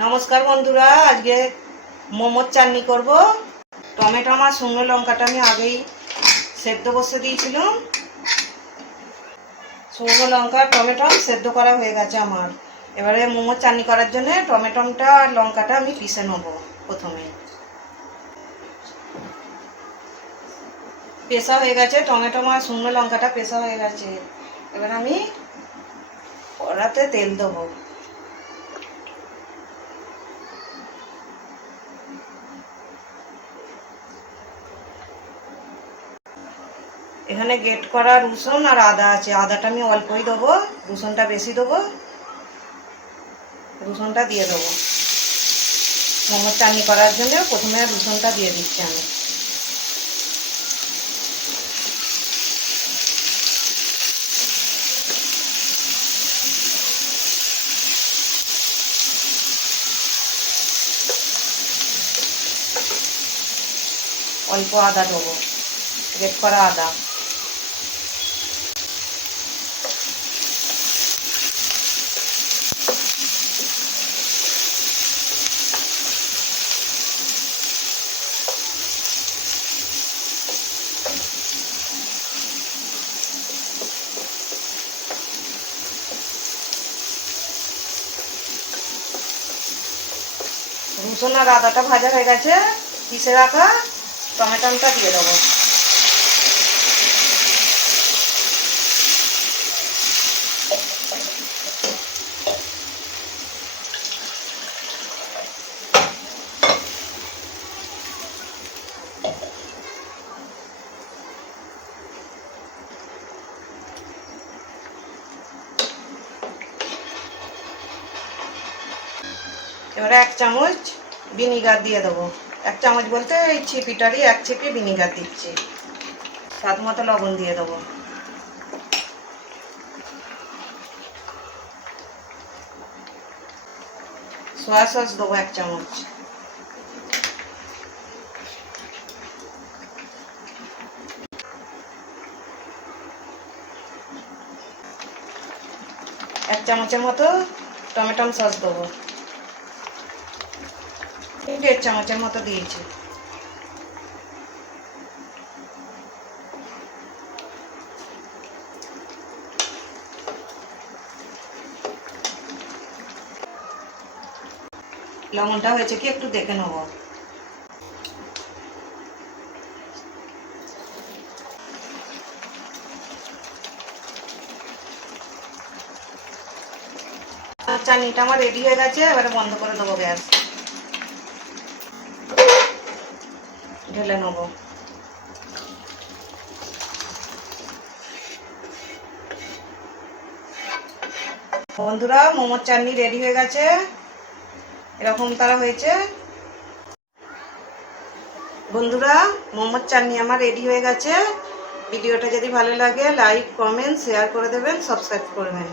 নমস্কার বন্ধুরা, আজকে মোমোর চাটনি করব। টমেটো আমার শুকনো লঙ্কাটা আমি আগেই সেদ্ধ বসে দিয়েছিলাম। শুকনো লঙ্কা, টমেটো সেদ্ধ করা হয়ে গেছে আমার। এবারে মোমোর চাটনি করার জন্য টমেটোটা আর লঙ্কাটা আমি পিষে নেব প্রথমে। পেশা হয়ে গেছে, টমেটো আর শুকনো লঙ্কাটা পেশা হয়ে গেছে। এবার আমি কড়াতে তেল দেবো। এখানে গেট করা রসুন আর আদা আছে। আদাটা আমি অল্পই দেবো, রসুনটা বেশি দেবো। রসুনটা দিয়ে দেবো। মোমোর চাটনি করার জন্য প্রথমে রসুনটা দিয়ে দিচ্ছি আমি। অল্প আদা দেবো। গেট করা আদা। আর আদাটা ভাজা হয়ে গেছে পিসে রাখা টমেটোটা দিয়ে দেবো। এবারে এক চামচ ভিনিগার দিয়ে দেবো। এক চামচ বলতে এই ছিপিটারই এক ছিপি ভিনিগার দিচ্ছি। স্বাদ মতো লবণ দিয়ে দেবো। সয়া সস দেবো এক চামচ। এক চামচের মতো টমেটো সস দেবো। দেড় চামচের মতো দিয়েছি। লবণটা হয়েছে কি একটু দেখে নেব। চাটনিটা আমার রেডি হয়ে গেছে, এবারে বন্ধ করে দেবো গ্যাস। ঢেলে নেব। বন্ধুরা, মোমোর চাটনি রেডি হয়ে গেছে। এরকম তারা হয়েছে। বন্ধুরা, মোমোর চাটনি আমার রেডি হয়ে গেছে। ভিডিওটা যদি ভালো লাগে লাইক কমেন্ট শেয়ার করে দেবেন সাবস্ক্রাইব করবেন